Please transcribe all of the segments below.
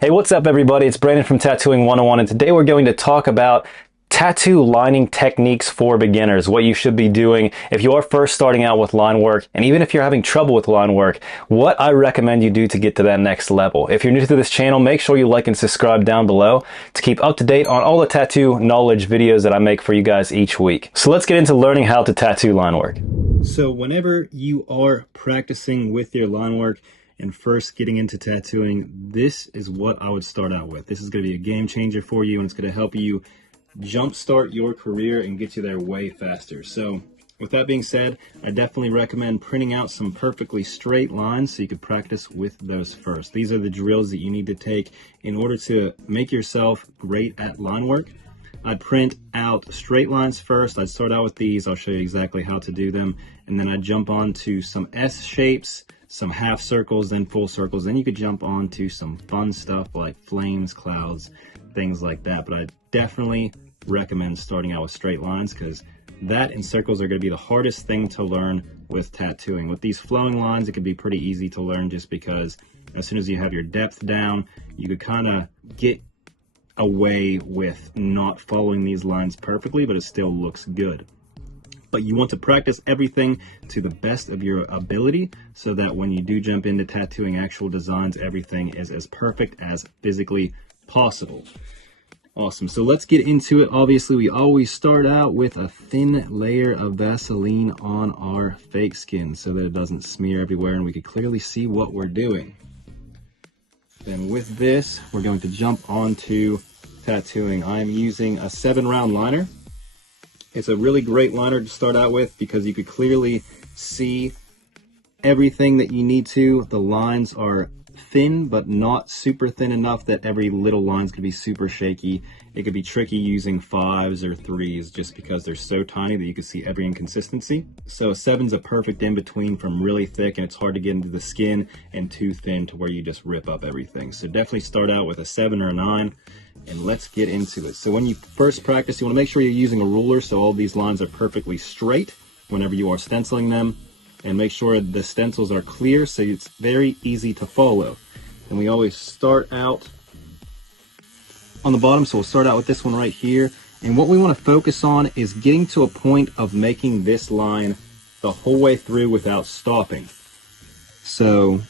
Hey, what's up everybody? It's Brandon from Tattooing 101 and today we're going to talk about tattoo lining techniques for beginners, what you should be doing if you are first starting out with line work, and even if you're having trouble with line work, what I recommend you do to get to that next level. If you're new to this channel, make sure you like and subscribe down below to keep up to date on all the tattoo knowledge videos that I make for you guys each week. So let's get into learning how to tattoo line work. So whenever you are practicing with your line work, and first getting into tattooing, this is what I would start out with. This is going to be a game changer for you, and it's going to help you jumpstart your career and get you there way faster. So with that being said, I definitely recommend printing out some perfectly straight lines so you could practice with those first. These are the drills that you need to take in order to make yourself great at line work. I'd print out straight lines first. I'd start out with these. I'll show you exactly how to do them. And then I'd jump on to some S shapes, some half circles, then full circles. Then you could jump on to some fun stuff like flames, clouds, things like that. But I definitely recommend starting out with straight lines because that and circles are going to be the hardest thing to learn with tattooing. With these flowing lines, it can be pretty easy to learn just because as soon as you have your depth down, you could kind of get away with not following these lines perfectly, but it still looks good. But you want to practice everything to the best of your ability so that when you do jump into tattooing actual designs, everything is as perfect as physically possible. Awesome, so let's get into it. Obviously, we always start out with a thin layer of Vaseline on our fake skin so that it doesn't smear everywhere and we can clearly see what we're doing. Then with this, we're going to jump onto tattooing. I'm using a 7-round liner. It's a really great liner to start out with because you could clearly see everything that you need to. The lines are thin, but not super thin enough that every little line's could be super shaky. It could be tricky using 5s or 3s just because they're so tiny that you can see every inconsistency. So a 7's a perfect in between from really thick and it's hard to get into the skin and too thin to where you just rip up everything. So definitely start out with a 7 or a 9 and let's get into it. So when you first practice, you want to make sure you're using a ruler so all these lines are perfectly straight whenever you are stenciling them. And make sure the stencils are clear so it's very easy to follow. And we always start out on the bottom, so we'll start out with this one right here. And what we want to focus on is getting to a point of making this line the whole way through without stopping. So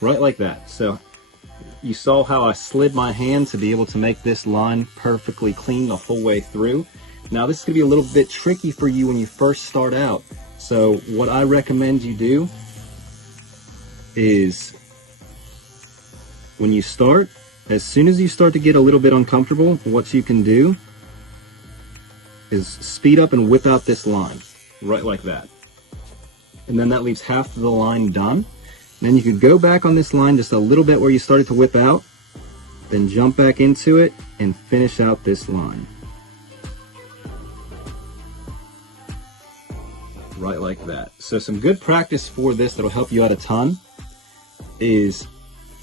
right like that. So you saw how I slid my hand to be able to make this line perfectly clean the whole way through. Now this is going to be a little bit tricky for you when you first start out. So what I recommend you do is when you start, as soon as you start to get a little bit uncomfortable, what you can do is speed up and whip out this line right like that. And then that leaves half of the line done. Then you could go back on this line just a little bit where you started to whip out, then jump back into it and finish out this line. Right like that. So some good practice for this that'll help you out a ton is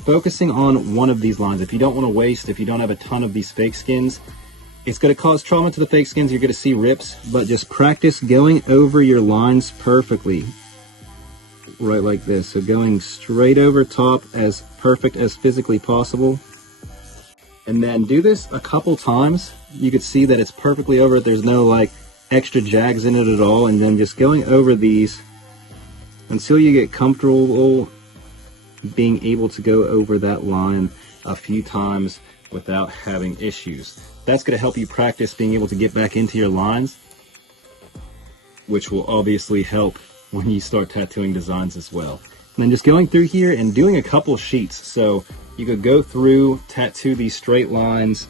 focusing on one of these lines. If you don't want to waste, if you don't have a ton of these fake skins, it's going to cause trauma to the fake skins. You're going to see rips, but just practice going over your lines perfectly. Right like this. So going straight over top as perfect as physically possible. And then do this a couple times. You could see that it's perfectly over. There's no like extra jags in it at all. And then just going over these until you get comfortable being able to go over that line a few times without having issues. That's going to help you practice being able to get back into your lines, which will obviously help when you start tattooing designs as well. And then just going through here and doing a couple sheets. So you could go through, tattoo these straight lines,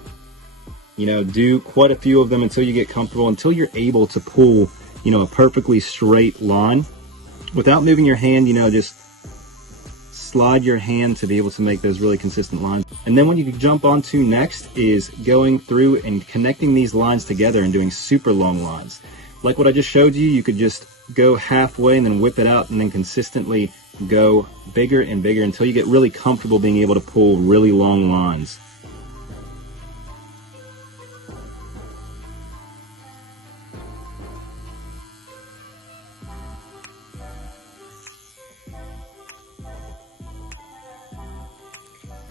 you know, do quite a few of them until you get comfortable, until you're able to pull, you know, a perfectly straight line without moving your hand. You know, just slide your hand to be able to make those really consistent lines. And then what you can jump onto next is going through and connecting these lines together and doing super long lines. Like what I just showed you, you could just go halfway and then whip it out and then consistently go bigger and bigger until you get really comfortable being able to pull really long lines.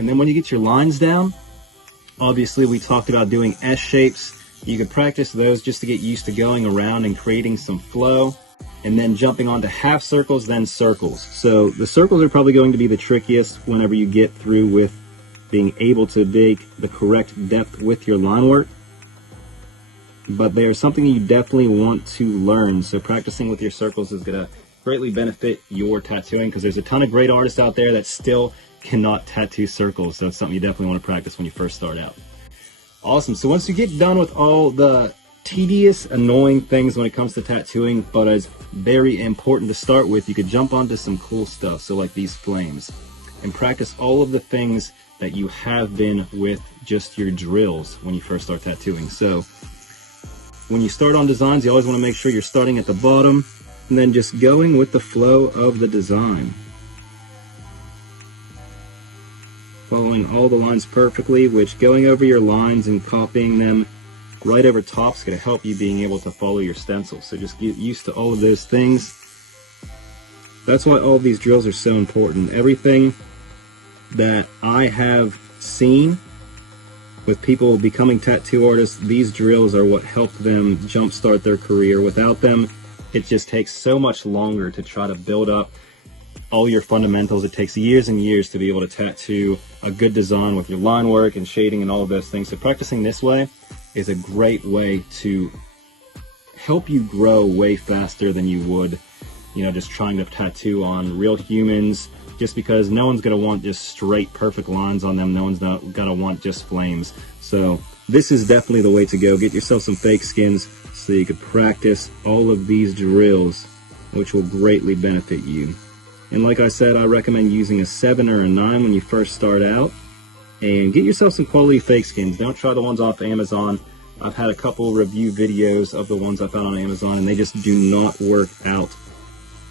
And then when you get your lines down, obviously we talked about doing S shapes. You could practice those just to get used to going around and creating some flow, and then jumping onto half circles, then circles. So the circles are probably going to be the trickiest whenever you get through with being able to make the correct depth with your line work. But they are something you definitely want to learn. So practicing with your circles is going to greatly benefit your tattooing, because there's a ton of great artists out there that still cannot tattoo circles. So it's something you definitely want to practice when you first start out. Awesome. So once you get done with all the tedious, annoying things when it comes to tattooing, but it's very important to start with, you could jump onto some cool stuff. So like these flames, and practice all of the things that you have been with just your drills when you first start tattooing. So when you start on designs, you always want to make sure you're starting at the bottom and then just going with the flow of the design. Following all the lines perfectly, which going over your lines and copying them right over top is going to help you being able to follow your stencil. So just get used to all of those things. That's why all of these drills are so important. Everything that I have seen with people becoming tattoo artists, these drills are what helped them jumpstart their career. Without them, it just takes so much longer to try to build up all your fundamentals. It takes years and years to be able to tattoo a good design with your line work and shading and all of those things. So practicing this way is a great way to help you grow way faster than you would, just trying to tattoo on real humans, just because no one's going to want just straight perfect lines on them. No one's not going to want just flames. So this is definitely the way to go. Get yourself some fake skins so you can practice all of these drills, which will greatly benefit you. And like I said, I recommend using a 7 or a 9 when you first start out. And get yourself some quality fake skins. Don't try the ones off Amazon. I've had a couple review videos of the ones I found on Amazon, and they just do not work out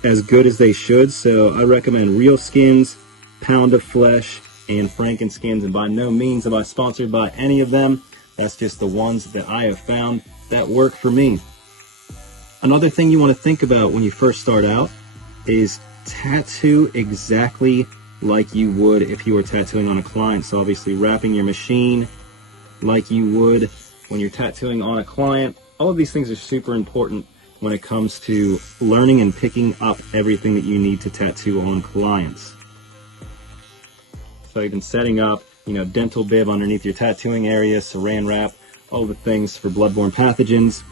as good as they should. So I recommend Real Skins, Pound of Flesh, and Frankenskins. And by no means am I sponsored by any of them. That's just the ones that I have found that work for me. Another thing you want to think about when you first start out is tattoo exactly like you would if you were tattooing on a client. So obviously wrapping your machine like you would when you're tattooing on a client. All of these things are super important when it comes to learning and picking up everything that you need to tattoo on clients. So even setting up, dental bib underneath your tattooing area, saran wrap, all the things for bloodborne pathogens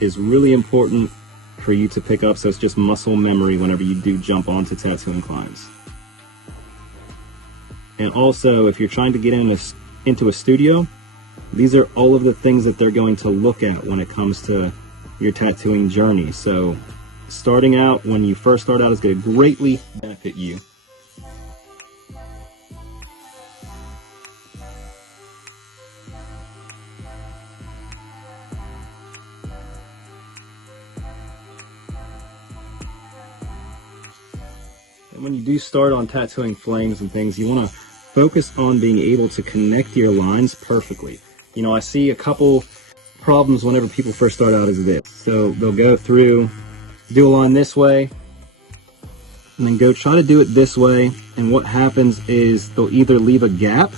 is really important for you to pick up. So it's just muscle memory whenever you do jump onto tattooing clients. And also, if you're trying to get into a studio, these are all of the things that they're going to look at when it comes to your tattooing journey. So starting out, when you first start out, is going to greatly benefit you. And when you do start on tattooing flames and things, you want to focus on being able to connect your lines perfectly. I see a couple problems whenever people first start out is this. So they'll go through, do a line this way, and then go try to do it this way. And what happens is they'll either leave a gap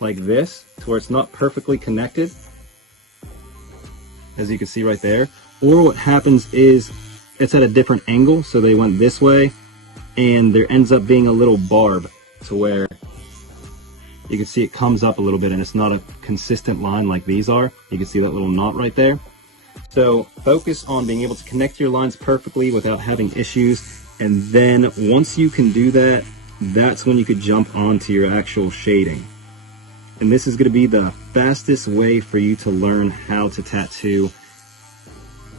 like this to where it's not perfectly connected, as you can see right there. Or what happens is it's at a different angle. So they went this way, and there ends up being a little barb to where you can see it comes up a little bit and it's not a consistent line like these are. You can see that little knot right there. So focus on being able to connect your lines perfectly without having issues. And then once you can do that, that's when you could jump onto your actual shading. And this is going to be the fastest way for you to learn how to tattoo,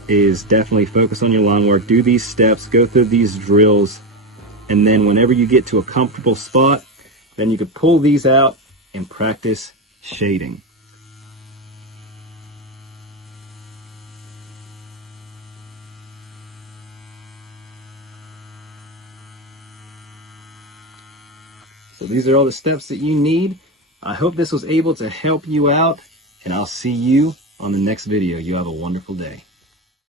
is definitely focus on your line work, do these steps, go through these drills, and then whenever you get to a comfortable spot, then you could pull these out and practice shading. So these are all the steps that you need. I hope this was able to help you out, and I'll see you on the next video. You have a wonderful day.